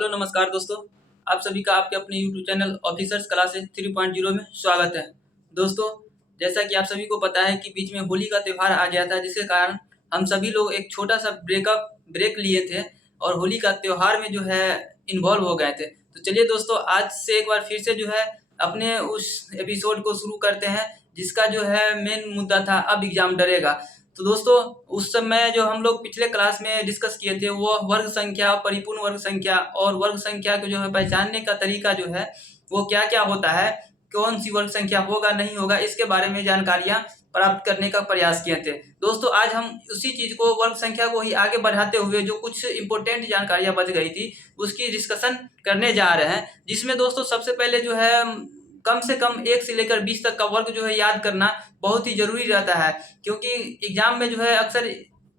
Hello नमस्कार दोस्तों। आप सभी का आपके अपने यूट्यूब चैनल ऑफिसर्स क्लासेस 3.0 में स्वागत है। दोस्तों, जैसा कि आप सभी को पता है कि बीच में होली का त्यौहार आ गया था, जिसके कारण हम सभी लोग एक छोटा सा ब्रेक लिए थे और होली का त्यौहार में जो है इन्वॉल्व हो गए थे। तो चलिए दोस्तों, आज से एक बार फिर से जो है अपने उस एपिसोड को शुरू करते हैं, जिसका जो है मेन मुद्दा था अब एग्जाम डरेगा। तो दोस्तों, उस समय जो हम लोग पिछले क्लास में डिस्कस किए थे वो वर्ग संख्या, परिपूर्ण वर्ग संख्या और वर्ग संख्या को जो है पहचानने का तरीका जो है वो क्या क्या होता है, कौन सी वर्ग संख्या होगा नहीं होगा, इसके बारे में जानकारियां प्राप्त करने का प्रयास किए थे। दोस्तों, आज हम उसी चीज को, वर्ग संख्या को ही आगे बढ़ाते हुए जो कुछ इंपॉर्टेंट जानकारियां बच गई थी उसकी डिस्कशन करने जा रहे हैं, जिसमें दोस्तों सबसे पहले जो है कम से कम 1 से लेकर 20 तक का वर्ग जो है याद करना बहुत ही जरूरी रहता है, क्योंकि एग्जाम में जो है अक्सर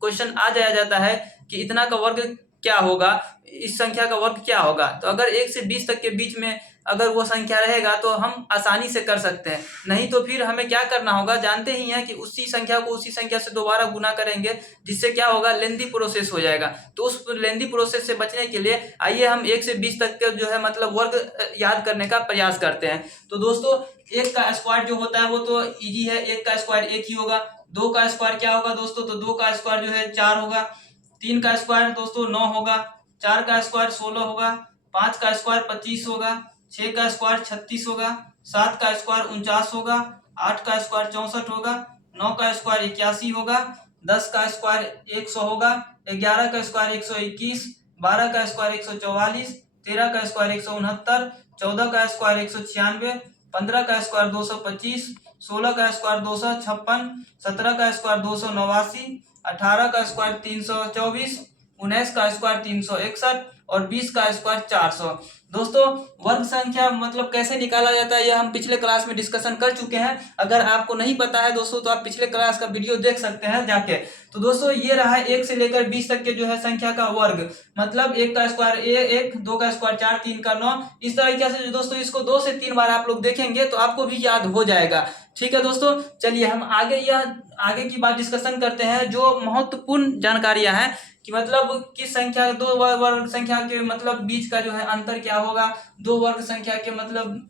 क्वेश्चन आ जाया जाता है कि इतना का वर्ग क्या होगा, इस संख्या का वर्ग क्या होगा। तो अगर 1 से 20 तक के बीच में अगर वो संख्या रहेगा तो हम आसानी से कर सकते हैं, नहीं तो फिर हमें क्या करना होगा, जानते ही हैं कि उसी संख्या को उसी संख्या से दोबारा गुना करेंगे, जिससे क्या होगा, लेंदी प्रोसेस हो जाएगा। तो उस लेंदी प्रोसेस से बचने के लिए आइए हम 1 से 20 तक के जो है मतलब वर्ग याद करने का प्रयास करते हैं। तो दोस्तों, 1 का स्क्वायर जो होता है वो तो इजी है, 1 का स्क्वायर 1 ही होगा। 2 का स्क्वायर क्या होगा दोस्तों, तो 2 का स्क्वायर जो है 4 होगा। 3 का स्क्वायर दोस्तों 9 होगा। 4 का स्क्वायर 16 होगा। 5 का स्क्वायर 25 होगा। 6 का स्क्वायर 36 होगा। 7 का स्क्वायर 49 होगा। 8 का स्क्वायर 64 होगा। 9 का स्क्वायर 81 होगा। 10 का स्क्वायर 100 होगा। 11 का स्क्वायर 121। 12 का स्क्वायर 144। 13 का स्क्वायर 169। 14 का स्क्वायर 196। 15 का स्क्वायर 225। 16 का स्क्वायर 256। 17 का स्क्वायर 289। 18 का स्क्वायर 324। 19 का स्क्वायर 361 और 20 का स्क्वायर 400। दोस्तों, वर्ग संख्या मतलब कैसे निकाला जाता है यह हम पिछले क्लास में डिस्कशन कर चुके हैं। अगर आपको नहीं पता है दोस्तों तो आप पिछले क्लास का वीडियो देख सकते हैं जाके। तो दोस्तों, ये रहा 1 से लेकर 20 तक के जो है संख्या का वर्ग, मतलब 1 का स्क्वायर 1, 2 का स्क्वायर 4, 3 का 9। इस तरीके से दोस्तों इसको 2 से 3 बार आप लोग देखेंगे तो आपको भी याद हो जाएगा। ठीक है दोस्तों, चलिए हम आगे की बात डिस्कशन करते हैं। जो महत्वपूर्ण जानकारियां हैं कि मतलब किस संख्या, दो वर्ग संख्या के मतलब बीच का जो है अंतर क्या होगा, दो वर्ग संख्या के मतलब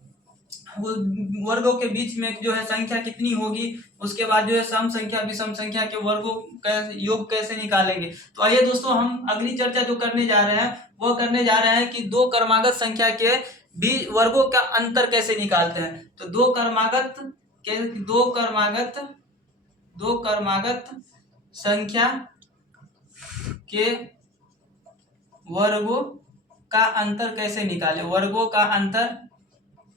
वर्गों के बीच में जो है संख्या कितनी होगी, उसके बाद जो है सम संख्या विषम संख्या के वर्गों का योग कैसे निकालेंगे। तो आइए दोस्तों, हम अगली चर्चा जो करने जा रहे हैं वो करने जा रहे हैं कि दो क्रमागत संख्या के बीच वर्गों का अंतर कैसे निकालते हैं। तो दो क्रमागत संख्या के वर्गों का अंतर कैसे निकालें, वर्गों का अंतर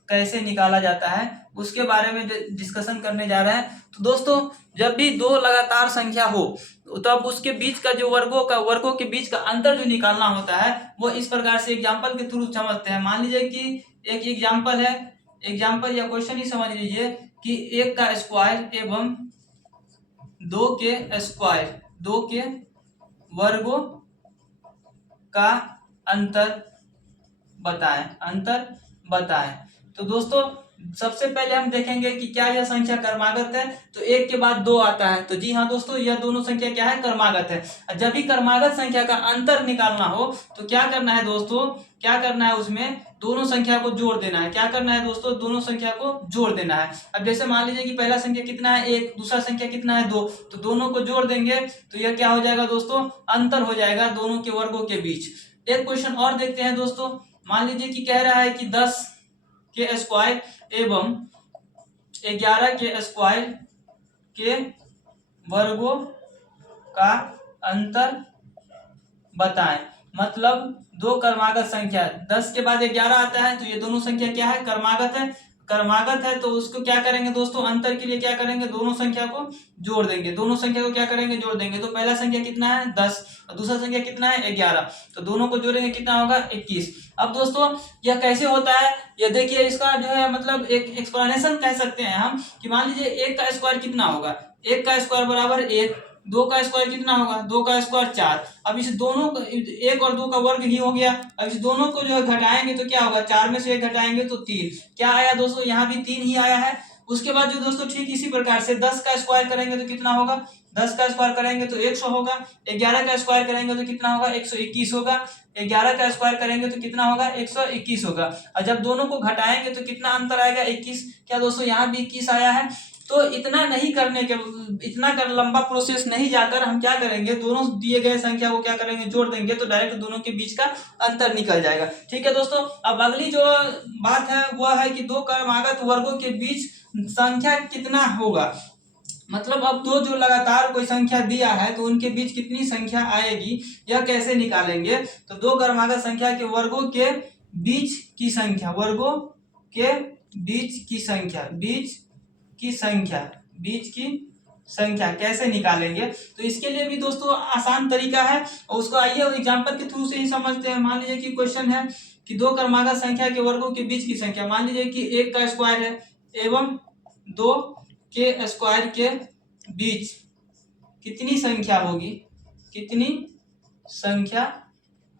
कैसे निकाला जाता है उसके बारे में डिस्कशन करने जा रहे हैं। तो दोस्तों, जब भी दो लगातार संख्या हो तो अब उसके बीच का जो वर्गों के बीच का अंतर जो निकालना होता है वो इस प्रकार से एग्जाम्पल के थ्रू समझते हैं। मान लीजिए कि एक एग्जाम्पल या क्वेश्चन ही समझ लीजिए कि 1 का स्क्वायर एवं 2 के वर्गों का अंतर बताएं। तो दोस्तों, सबसे पहले हम देखेंगे कि क्या यह संख्या क्रमागत है। तो 1 के बाद 2 आता है, तो जी हाँ दोस्तों, यह दोनों संख्या क्या है, क्रमागत है। जब भी क्रमागत संख्या का अंतर निकालना हो तो क्या करना है दोस्तों, उसमें दोनों संख्या को जोड़ देना है। क्या करना है दोस्तों, दोनों संख्या को जोड़ देना है। अब जैसे मान लीजिए कि पहला संख्या कितना है 1, दूसरा संख्या कितना है 2, तो दोनों को जोड़ देंगे तो यह क्या हो जाएगा दोस्तों, अंतर हो जाएगा दोनों के वर्गों के बीच। एक क्वेश्चन और देखते हैं दोस्तों। मान लीजिए कि कह रहा है कि 10 के स्क्वायर एवं 11 के स्क्वायर के वर्गों का अंतर बताएं। मतलब दो क्रमागत संख्या, 10 के बाद 11 आता है तो ये दोनों संख्या क्या है, क्रमागत है। तो उसको क्या करेंगे दोस्तों, अंतर के लिए क्या करेंगे, दोनों संख्या को जोड़ देंगे। जोड़ देंगे तो पहला संख्या कितना है 10 और दूसरा संख्या कितना है 11, तो दोनों को जोड़ेंगे कितना होगा 21। अब दोस्तों, यह कैसे होता है, ये देखिए, इसका जो है मतलब एक एक्सप्लेनेशन कह सकते हैं हम कि मान लीजिए 1 का स्क्वायर कितना होगा, 1 का स्क्वायर बराबर 1। 2 का स्क्वायर कितना होगा, 2 का स्क्वायर 4। अब इस दोनों 1 और 2 का वर्ग ही हो गया। अब इस दोनों को जो है घटाएंगे तो क्या होगा, 4 में से 1 घटाएंगे तो 3। क्या आया दोस्तों, यहाँ भी 3 ही आया है। उसके बाद जो दोस्तों ठीक इसी प्रकार से 10 का स्क्वायर करेंगे तो कितना होगा, 10 का स्क्वायर करेंगे तो 100 होगा। 11 का स्क्वायर करेंगे तो कितना होगा, 121 होगा। 11 का स्क्वायर करेंगे तो कितना होगा 121 होगा। और जब दोनों को घटाएंगे तो कितना अंतर आएगा 21। क्या दोस्तों यहाँ भी 21 आया है। तो इतना नहीं करने के, इतना कर लंबा प्रोसेस नहीं जाकर हम क्या करेंगे, दोनों दिए गए संख्या को क्या करेंगे, जोड़ देंगे तो डायरेक्ट दोनों के बीच का अंतर निकल जाएगा। ठीक है दोस्तों, अब अगली जो बात है वह है कि दो क्रमागत वर्गों के बीच संख्या कितना होगा। मतलब अब दो जो लगातार कोई संख्या दिया है तो उनके बीच कितनी संख्या आएगी, यह कैसे निकालेंगे। तो दो क्रमागत संख्या के वर्गों के बीच की संख्या, वर्गों के बीच की संख्या, बीच की संख्या कैसे निकालेंगे। तो इसके लिए भी दोस्तों आसान तरीका है और उसको आइए एग्जांपल के थ्रू से ही समझते हैं। मान लीजिए कि क्वेश्चन है कि दो क्रमागत संख्या के वर्गों के बीच की संख्या, मान लीजिए कि 1 का स्क्वायर है एवं 2 के स्क्वायर के बीच कितनी संख्या होगी, कितनी संख्या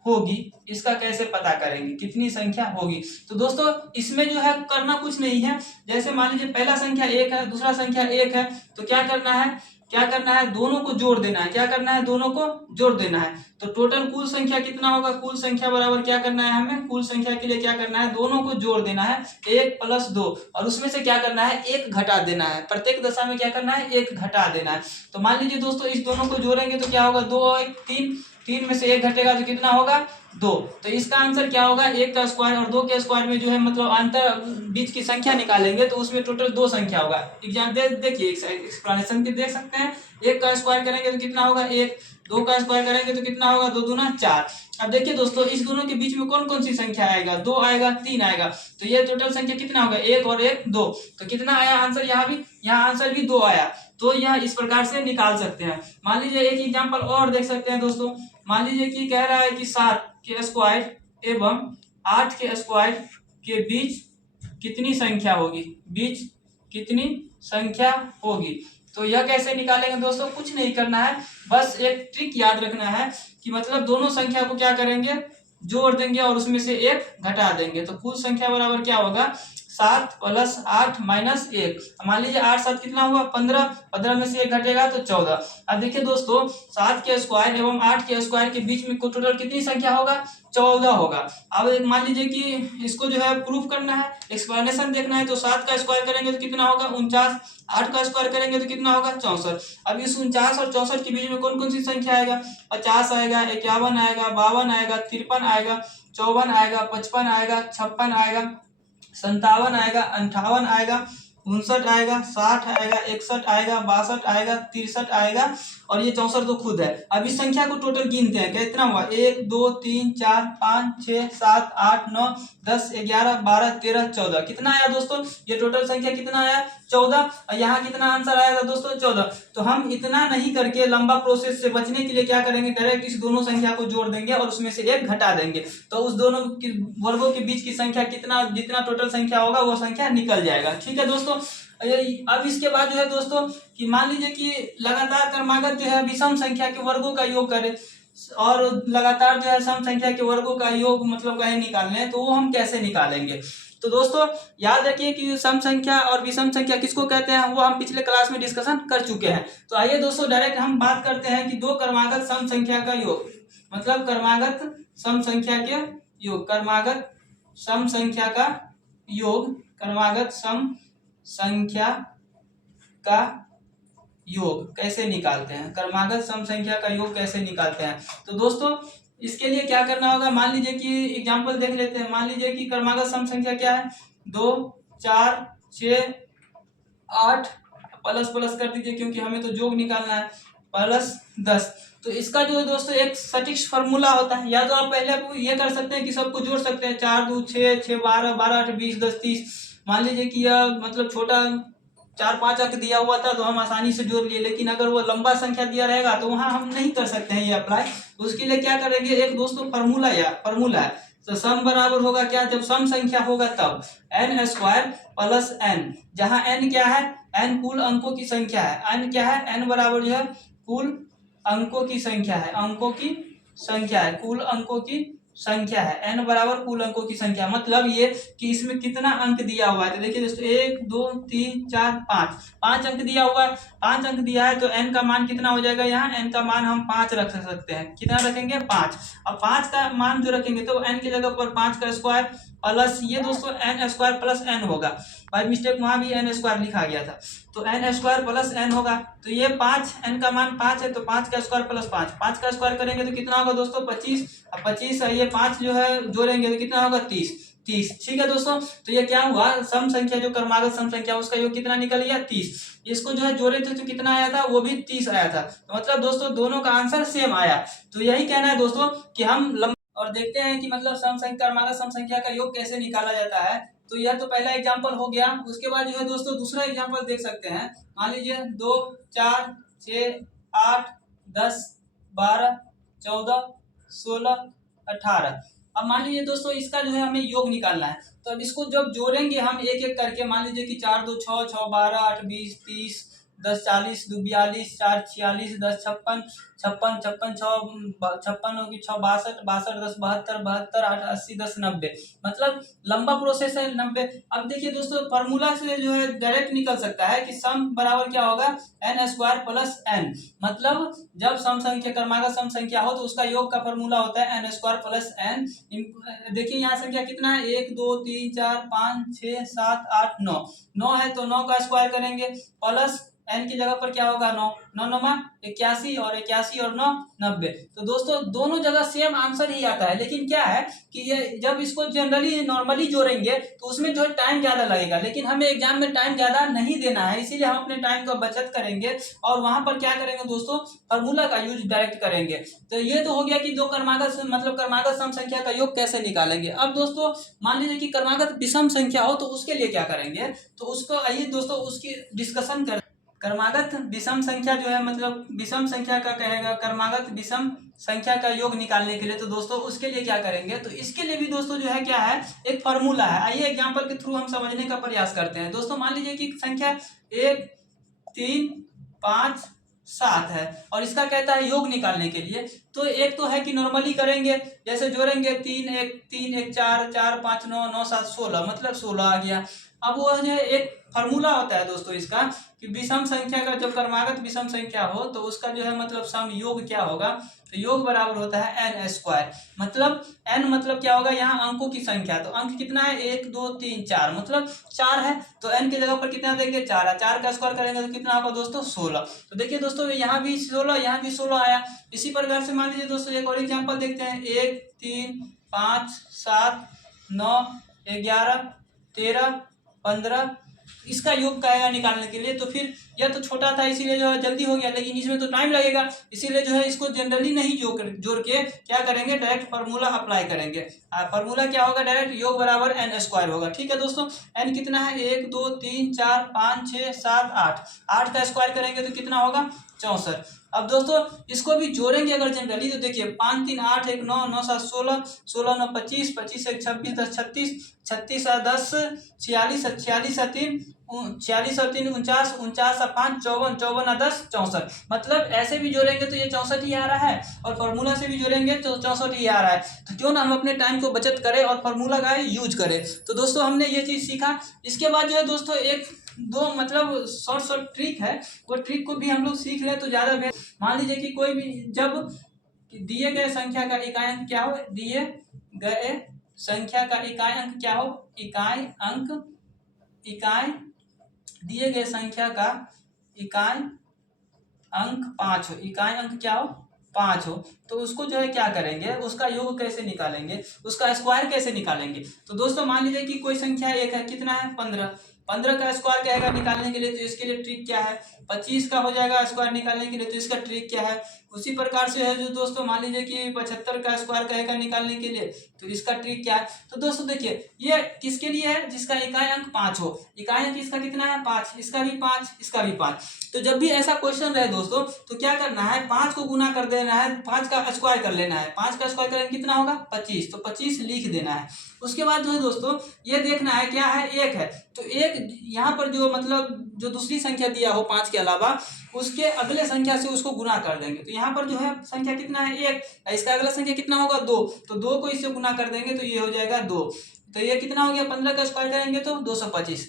होगी, इसका कैसे पता करेंगे, कितनी संख्या होगी। तो दोस्तों इसमें जो है करना कुछ नहीं है। जैसे मान लीजिए पहला संख्या 1 है, दूसरा संख्या 1 है, तो क्या करना है, दोनों को जोड़ देना है। क्या करना है, दोनों को जोड़ देना है। तो टोटल कुल संख्या कितना होगा, कुल संख्या बराबर क्या करना है, हमें कुल संख्या के लिए क्या करना है, दोनों को जोड़ देना है 1 + 2 और उसमें से क्या करना है, 1 घटा देना है। प्रत्येक दशा में क्या करना है, 1 घटा देना है। तो मान लीजिए दोस्तों इस दोनों को जोड़ेंगे तो क्या होगा, 2 और 1 3, 3 में से 1 घटेगा तो कितना होगा 2। तो इसका आंसर क्या होगा, 1 का स्क्वायर और 2 के स्क्वायर में जो है मतलब अंतर बीच की संख्या निकालेंगे तो उसमें टोटल 2 संख्या होगा। एग्जाम्पल देखिए, एक्सप्लेनेशन के देख सकते हैं। 1 का स्क्वायर करेंगे तो कितना होगा 1, 2 का स्क्वायर करेंगे तो कितना होगा 2 दूना 4। अब देखिए दोस्तों इस दोनों के बीच में कौन कौन सी संख्या आएगा, 2 आएगा, 3 आएगा। तो ये टोटल संख्या कितना होगा, 1 और 1 2। तो कितना आया आंसर, यहाँ आंसर भी 2 आया। तो यह इस प्रकार से निकाल सकते हैं। मान लीजिए एक एग्जाम्पल और देख सकते हैं दोस्तों। मान लीजिए कि कह रहा है कि 7 के स्क्वायर एवं 8 के स्क्वायर के बीच कितनी संख्या होगी, बीच कितनी संख्या होगी। तो यह कैसे निकालेंगे दोस्तों, कुछ नहीं करना है, बस एक ट्रिक याद रखना है कि मतलब दोनों संख्या को क्या करेंगे, जोड़ देंगे और उसमें से 1 घटा देंगे। तो कुल संख्या बराबर क्या होगा, 7 + 8 - 1। मान लीजिए 8 7 कितना हुआ 15, 15 में से 1 घटेगा तो 14। अब देखिए दोस्तों 7 के स्क्वायर एवं 8 के स्क्वायर के बीच में टोटल कितनी संख्या होगा, 14 होगा। अब एक मान लीजिए कि इसको जो है प्रूफ करना है, एक्सप्लेनेशन देखना है। तो 7 का स्क्वायर करेंगे तो कितना होगा 49, 8 का स्क्वायर करेंगे तो कितना होगा 64। अब इस 49 और 64 के बीच में कौन कौन सी संख्या आएगा, 50 आएगा, 51 आएगा, 52 आएगा, 53 आएगा, 54 आएगा, 55 आएगा, 56 आएगा, 57 आएगा, 58 आएगा, 59 आएगा, 60 आएगा, 61 आएगा, 62 आएगा, 63 आएगा और ये 64 तो खुद है। अब इस संख्या को टोटल गिनते हैं, कितना हुआ 1 2 3 4 5 6 7 8 9 10 11 12 13 14। कितना आया दोस्तों, ये टोटल संख्या कितना आया 14। और यहाँ कितना आंसर आया था दोस्तों 14। तो हम इतना नहीं करके लंबा प्रोसेस से बचने के लिए क्या करेंगे, डायरेक्ट इस दोनों संख्या को जोड़ देंगे और उसमें से 1 घटा देंगे। तो उस दोनों वर्गों के बीच की संख्या कितना, जितना टोटल संख्या होगा वो संख्या निकल जाएगा। ठीक है दोस्तों। अब इसके बाद जो है दोस्तों कि मान लीजिए कि लगातार क्रमागत जो है विषम संख्या के वर्गों का योग करें और लगातार जो है सम संख्या के वर्गों का योग मतलब कहीं निकालने, तो वो हम कैसे निकालेंगे। तो दोस्तों याद रखिए कि सम संख्या और विषम संख्या किसको कहते हैं, वो हम पिछले क्लास में डिस्कशन कर चुके हैं। तो आइए दोस्तों डायरेक्ट हम बात करते हैं कि दो क्रमागत सम संख्या का योग, मतलब क्रमागत सम संख्या के योग, क्रमागत सम संख्या का योग, क्रमागत सम संख्या का योग कैसे निकालते हैं, क्रमागत सम संख्या का योग कैसे निकालते हैं। तो दोस्तों इसके लिए क्या करना होगा, मान लीजिए कि एग्जांपल देख लेते हैं। मान लीजिए कि क्रमागत सम संख्या क्या है, 2 4 6 8 प्लस प्लस कर दीजिए क्योंकि हमें तो योग निकालना है, +10। तो इसका जो है दोस्तों एक सटीक फार्मूला होता है, या तो आप पहले ये कर सकते हैं कि सबको जोड़ सकते हैं, 4 2 6 6 12 12 8 20 10 30। मान लीजिए कि यह मतलब छोटा 4 5 अंक दिया हुआ था तो हम आसानी से जोड़ लिए, लेकिन अगर वो लंबा संख्या दिया रहेगा तो वहां हम नहीं कर सकते हैं ये अप्लाई। तो उसके लिए क्या करेंगे, एक दोस्तों फार्मूला है। तो सम बराबर होगा क्या, जब सम संख्या होगा तब n² + n, जहां n क्या है, n कुल अंकों की संख्या है। n क्या है, n बराबर जो है कुल अंकों की संख्या है, अंकों की संख्या है, कुल अंकों की संख्या है, n बराबर कुल अंकों की संख्या। मतलब ये कि इसमें कितना अंक दिया हुआ है, तो देखिए दोस्तों 1 2 3 4 5, 5 अंक दिया हुआ है। 5 अंक दिया है तो n का मान कितना हो जाएगा, यहाँ n का मान हम 5 रख सकते हैं। कितना रखेंगे, 5। अब 5 का मान जो रखेंगे तो n की जगह पर 5 का स्क्वायर प्लस ये दोस्तों n स्क्वायर प्लस n होगा। बाई मिस्टेक वहां भी n स्क्वायर लिखा गया था, तो n स्क्वायर प्लस n होगा। तो ये 5, n का मान 5 है तो 5 का स्क्वायर प्लस 5, 5 का स्क्वायर करेंगे तो कितना होगा दोस्तों 25। अब 25 ये 5 जो है जोड़ेंगे तो कितना होगा 30। ठीक है दोस्तों। तो ये क्या हुआ, सम संख्या जो क्रमागत सम संख्या उसका योग कितना निकल गया 30। इसको जो है जोड़े थे तो कितना आया था, वो भी 30 आया था। तो मतलब दोस्तों दोनों का आंसर सेम आया। तो यही कहना है दोस्तों कि हम और देखते हैं कि मतलब सम संख्या क्रमागत सम संख्या का योग कैसे निकाला जाता है। तो यह तो पहला एग्जांपल हो गया। उसके बाद जो है दोस्तों दूसरा एग्जांपल देख सकते हैं। मान लीजिए 2 4 6 8 10 12 14 16 18। अब मान लीजिए दोस्तों इसका जो है हमें योग निकालना है। तो अब इसको जब जोड़ेंगे हम एक एक करके, मान लीजिए कि 4 2 6 6 12 8 20 30 10 40 2 42 4 46 10 56 56 56 56 होगी 6 62 62 10 72 72 8 80 10 90। मतलब लंबा प्रोसेस है 90। अब देखिए दोस्तों फॉर्मूला से जो है डायरेक्ट निकल सकता है कि सम बराबर क्या होगा, n स्क्वायर प्लस n। मतलब जब सम संख्या क्रमागत सम संख्या हो तो उसका योग का फॉर्मूला होता है n स्क्वायर प्लस n। देखिए यहाँ संख्या कितना है, 1 2 3 4 5 6 7 8 9। 9 है तो 9 का स्क्वायर करेंगे प्लस n की जगह पर क्या होगा 9, 9 9 81 और 81 और 9 90। तो दोस्तों दोनों जगह सेम आंसर ही आता है। लेकिन क्या है कि ये जब इसको जनरली नॉर्मली जोड़ेंगे तो उसमें जो है टाइम ज्यादा लगेगा, लेकिन हमें एग्जाम में टाइम ज्यादा नहीं देना है, इसीलिए हम अपने टाइम का बचत करेंगे और वहां पर क्या करेंगे दोस्तों, फॉर्मूला का यूज डायरेक्ट करेंगे। तो ये तो हो गया कि दो क्रमागत मतलब क्रमागत सम संख्या का योग कैसे निकालेंगे। अब दोस्तों मान लीजिए कि क्रमागत विषम संख्या हो तो उसके लिए क्या करेंगे, तो उसको आइए दोस्तों उसकी डिस्कशन कर। क्रमागत विषम संख्या जो है मतलब विषम संख्या का कहेगा, क्रमागत विषम संख्या का योग निकालने के लिए तो दोस्तों उसके लिए क्या करेंगे, तो इसके लिए भी दोस्तों जो है क्या है, एक फॉर्मूला है। आइए एग्जांपल के थ्रू हम समझने का प्रयास करते हैं। दोस्तों मान लीजिए कि संख्या 1 3 5 7 है और इसका कहता है योग निकालने के लिए। तो एक तो है कि नॉर्मली करेंगे, जैसे जोड़ेंगे 3 1 4 4 5 9 9 7 16, मतलब 16 आ गया। अब वो जो एक फॉर्मूला होता है दोस्तों इसका कि विषम संख्या का जब क्रमागत विषम संख्या हो तो उसका जो है मतलब सम योग क्या होगा, तो योग बराबर होता है n स्क्वायर। मतलब n मतलब क्या होगा, यहाँ अंकों की संख्या, तो अंक कितना है 1 2 3 4, मतलब 4 है तो n की जगह पर कितना देंगे 4 है। 4 का स्क्वायर करेंगे तो कितना होगा दोस्तों 16। तो देखिए दोस्तों यहाँ भी 16 यहाँ भी 16 आया। इसी प्रकार से मान लीजिए दोस्तों एक और एग्जाम्पल देखते हैं। 1 3 5 7 9 11 13 15, इसका योग कहेगा निकालने के लिए। तो फिर यह तो छोटा था इसीलिए जो है जल्दी हो गया, लेकिन इसमें तो टाइम लगेगा, इसीलिए जो है इसको जनरली नहीं जोड़ के क्या करेंगे, डायरेक्ट फार्मूला अप्लाई करेंगे। फार्मूला क्या होगा, डायरेक्ट योग बराबर n स्क्वायर होगा। ठीक है दोस्तों, n कितना है 1 2 3 4 5 6 7 8, 8 का स्क्वायर करेंगे तो कितना होगा 64। अब दोस्तों इसको भी जोड़ेंगे अगर जनरली तो देखिए 5 3 8 1 9 9 7 16 16 9 25 25 1 26 10 36 36 10 46 46 3 46 और 3 49 49 और 5 54 54 और 10 64। मतलब ऐसे भी जोड़ेंगे तो ये 64 ही आ रहा है और फार्मूला से भी जोड़ेंगे तो 64 ही आ रहा है। तो क्यों ना हम अपने टाइम को बचत करें और फार्मूला का यूज करें। तो दोस्तों हमने ये चीज़ सीखा। इसके बाद जो है दोस्तों एक दो मतलब शॉर्ट ट्रिक है, वो ट्रिक को भी हम लोग सीख लें तो ज़्यादा बेहतर। मान लीजिए कि कोई भी जब दिए गए संख्या का इकाई अंक क्या हो, दिए गए संख्या का इकाई अंक क्या हो, इकाई दिए गए संख्या का इकाई अंक 5 हो, इकाई अंक क्या हो 5 हो, तो उसको जो है क्या करेंगे, उसका योग कैसे निकालेंगे, उसका स्क्वायर कैसे निकालेंगे। तो दोस्तों मान लीजिए कि कोई संख्या एक है, कितना है 15, 15 का स्क्वायर कहेगा निकालने के लिए, तो इसके लिए ट्रिक क्या है, 25 का हो जाएगा स्क्वायर निकालने के लिए, तो इसका ट्रिक क्या है। उसी प्रकार से है जो दोस्तों मान लीजिए कि 75 का स्क्वायर कहेगा निकालने के लिए, तो इसका ट्रिक क्या है। तो दोस्तों देखिए ये किसके लिए है, जिसका इकाई अंक 5 हो, इकाई अंक इसका कितना है 5, इसका भी 5, इसका भी 5। तो जब भी ऐसा क्वेश्चन रहे दोस्तों तो क्या करना है, 5 को गुना कर देना है, 5 का स्क्वायर कर लेना है, 5 का स्क्वायर करेंगे कितना होगा 25, तो 25 लिख देना है। उसके बाद जो है दोस्तों ये देखना है क्या है, एक है तो एक यहाँ पर जो मतलब जो दूसरी संख्या दिया हो 5 के अलावा, उसके अगले संख्या से उसको गुना कर देंगे। तो यहाँ पर जो है संख्या कितना है 1, इसका अगला संख्या कितना होगा 2, तो 2 को इससे गुना कर देंगे तो ये हो जाएगा 2। तो ये कितना हो गया, 15 का स्क्वायर करेंगे तो 225।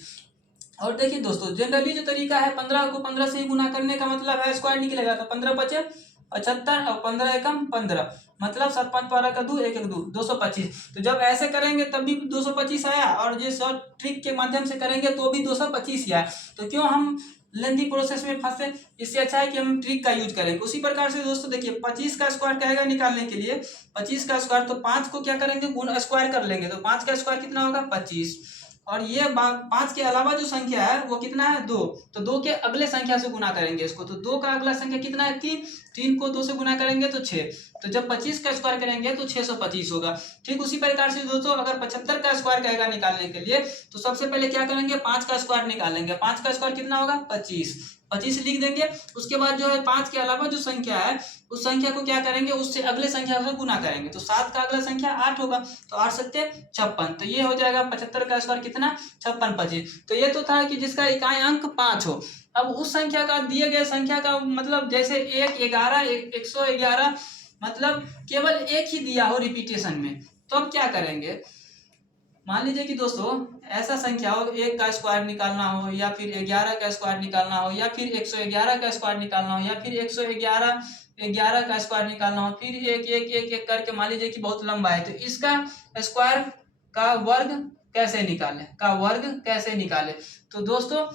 और देखिए दोस्तों, जनरली जो तरीका है 15 को 15 से ही गुना करने का मतलब है स्क्वायर निकलेगा, तो 15 पचे 75 और 15 एकम 15, मतलब 7 5 12 का 2 1 1 2 225। तो जब ऐसे करेंगे तब भी 225 आया, और ये शॉर्ट ट्रिक के माध्यम से करेंगे तो भी 225 ही आया। तो क्यों हम लेंथी प्रोसेस में फंसे, इससे अच्छा है कि हम ट्रिक का यूज करेंगे। उसी प्रकार से दोस्तों देखिए 25 का स्क्वायर कहेगा निकालने के लिए, 25 का स्क्वायर, तो 5 को क्या करेंगे गुण स्क्वायर कर लेंगे, तो 5 का स्क्वायर कितना होगा 25। और ये 5 के अलावा जो संख्या है वो कितना है 2, तो 2 के अगले संख्या से गुना करेंगे इसको, तो 2 का अगला संख्या कितना है 3, 3 को 2 से गुना करेंगे तो 6, तो जब 25 का स्क्वायर करेंगे तो 625 होगा। ठीक उसी प्रकार से दोस्तों अगर 75 का स्क्वायर कहेगा निकालने के लिए, तो सबसे पहले क्या करेंगे 5 का स्क्वायर निकालेंगे, 5 का स्क्वायर कितना होगा 25, 25 लिख देंगे। उसके बाद जो है 5 के अलावा जो संख्या है उस संख्या को क्या करेंगे उससे अगले संख्या से गुना करेंगे, तो 7 का अगला संख्या 8 होगा, तो 8 सत्ते 56, तो ये हो जाएगा 75 का स्क्वायर कितना 56 25। तो ये तो था कि जिसका इकाई अंक 5 हो। अब उस संख्या का दिए गए संख्या का मतलब जैसे 1 11 111 मतलब केवल एक ही दिया हो रिपीटेशन में, तो अब क्या करेंगे, मान लीजिए कि दोस्तों ऐसा संख्या हो 1 का स्क्वायर निकालना हो, या फिर 11 का स्क्वायर निकालना हो, या फिर 111 का स्क्वायर निकालना हो, या फिर 111 का स्क्वायर निकालना हो, फिर 1 1 1 1 करके मान लीजिए कि बहुत लंबा है, तो इसका स्क्वायर का वर्ग कैसे निकाले। तो दोस्तों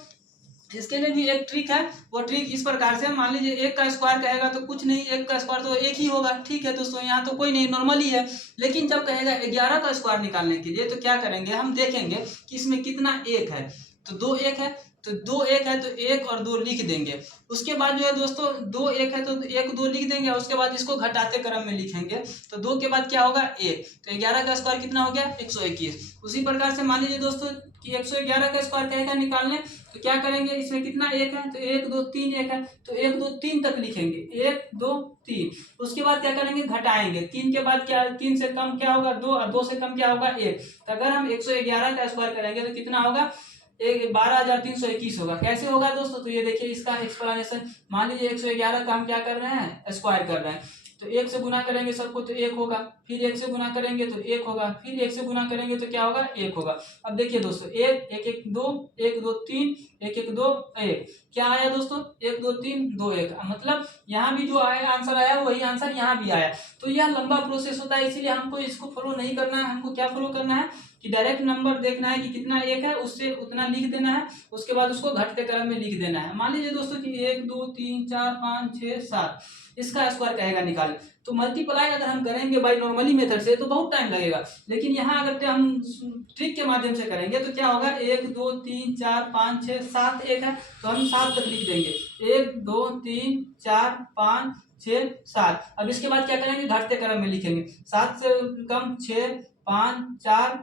इसके लिए भी एक ट्रिक है, वो ट्रिक इस प्रकार से, मान लीजिए 1 का स्क्वायर कहेगा तो कुछ नहीं, 1 का स्क्वायर तो 1 ही होगा, ठीक है दोस्तों, यहाँ तो कोई नहीं, नॉर्मल ही है। लेकिन जब कहेगा 11 का स्क्वायर निकालने के लिए, तो क्या करेंगे हम देखेंगे कि इसमें कितना 1 है, तो 2 1 है, तो 2 1 है तो 1 और 2 लिख देंगे। उसके बाद जो है दोस्तों 2 1 है तो 1 2 लिख देंगे, उसके बाद इसको घटाते क्रम में लिखेंगे, तो 2 के बाद क्या होगा 1, तो 11 का स्क्वायर कितना हो गया 121। उसी प्रकार से मान लीजिए दोस्तों कि 111 का स्क्वायर कहेगा निकालने, तो क्या करेंगे इसमें कितना 1 है, तो 1 2 3 1 है, तो 1 2 3 तक लिखेंगे, 1 2 3। उसके बाद क्या करेंगे घटाएंगे, 3 के बाद क्या, 3 से कम क्या होगा 2, और 2 से कम क्या होगा 1। तो अगर हम 111 का स्क्वायर करेंगे तो कितना होगा 12,321 होगा। कैसे होगा दोस्तों, तो ये देखिए इसका एक्सप्लेनेशन, मान लीजिए 111 का हम क्या कर रहे हैं स्क्वायर कर रहे हैं, तो 1 से गुना करेंगे सबको तो 1 होगा, फिर 1 से गुना करेंगे तो 1 होगा, फिर 1 से गुना करेंगे तो क्या होगा 1 होगा। अब देखिए दोस्तों 1 1 1 2 1 2 3 1 1 2 1, क्या आया दोस्तों 1 2 3 2 1, मतलब यहाँ भी जो आया आंसर आया वही आंसर यहाँ भी आया। तो यह लंबा प्रोसेस होता है, इसीलिए हमको इसको फॉलो नहीं करना है। हमको क्या फॉलो करना है कि डायरेक्ट नंबर देखना है कि कितना 1 है, उससे उतना लिख देना है, उसके बाद उसको घटते क्रम में लिख देना है। मान लीजिए दोस्तों कि 1 2 3 4 5 6 7 इसका स्क्वायर कहेगा निकाल, तो मल्टीप्लाई अगर हम करेंगे बाई नॉर्मली मेथड से तो बहुत टाइम लगेगा, लेकिन यहाँ अगर हम ट्रिक के माध्यम से करेंगे तो क्या होगा 1 2 3 4 5 6 7 1 है, तो हम 7 तक लिख देंगे, 1 2 3 4 5 6 7। अब इसके बाद क्या करेंगे घटते क्रम में लिखेंगे, 7 से कम 6 5 4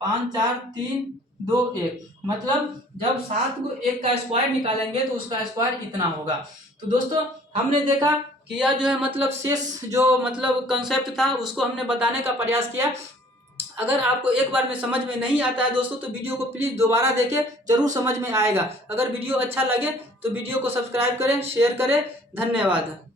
5 4 3 2 1, मतलब जब 7 को 1 का स्क्वायर निकालेंगे तो उसका स्क्वायर इतना होगा। तो दोस्तों हमने देखा कि यह जो है मतलब शेष जो मतलब कंसेप्ट था उसको हमने बताने का प्रयास किया। अगर आपको एक बार में समझ में नहीं आता है दोस्तों तो वीडियो को प्लीज़ दोबारा देखें, जरूर समझ में आएगा। अगर वीडियो अच्छा लगे तो वीडियो को सब्सक्राइब करें, शेयर करें। धन्यवाद।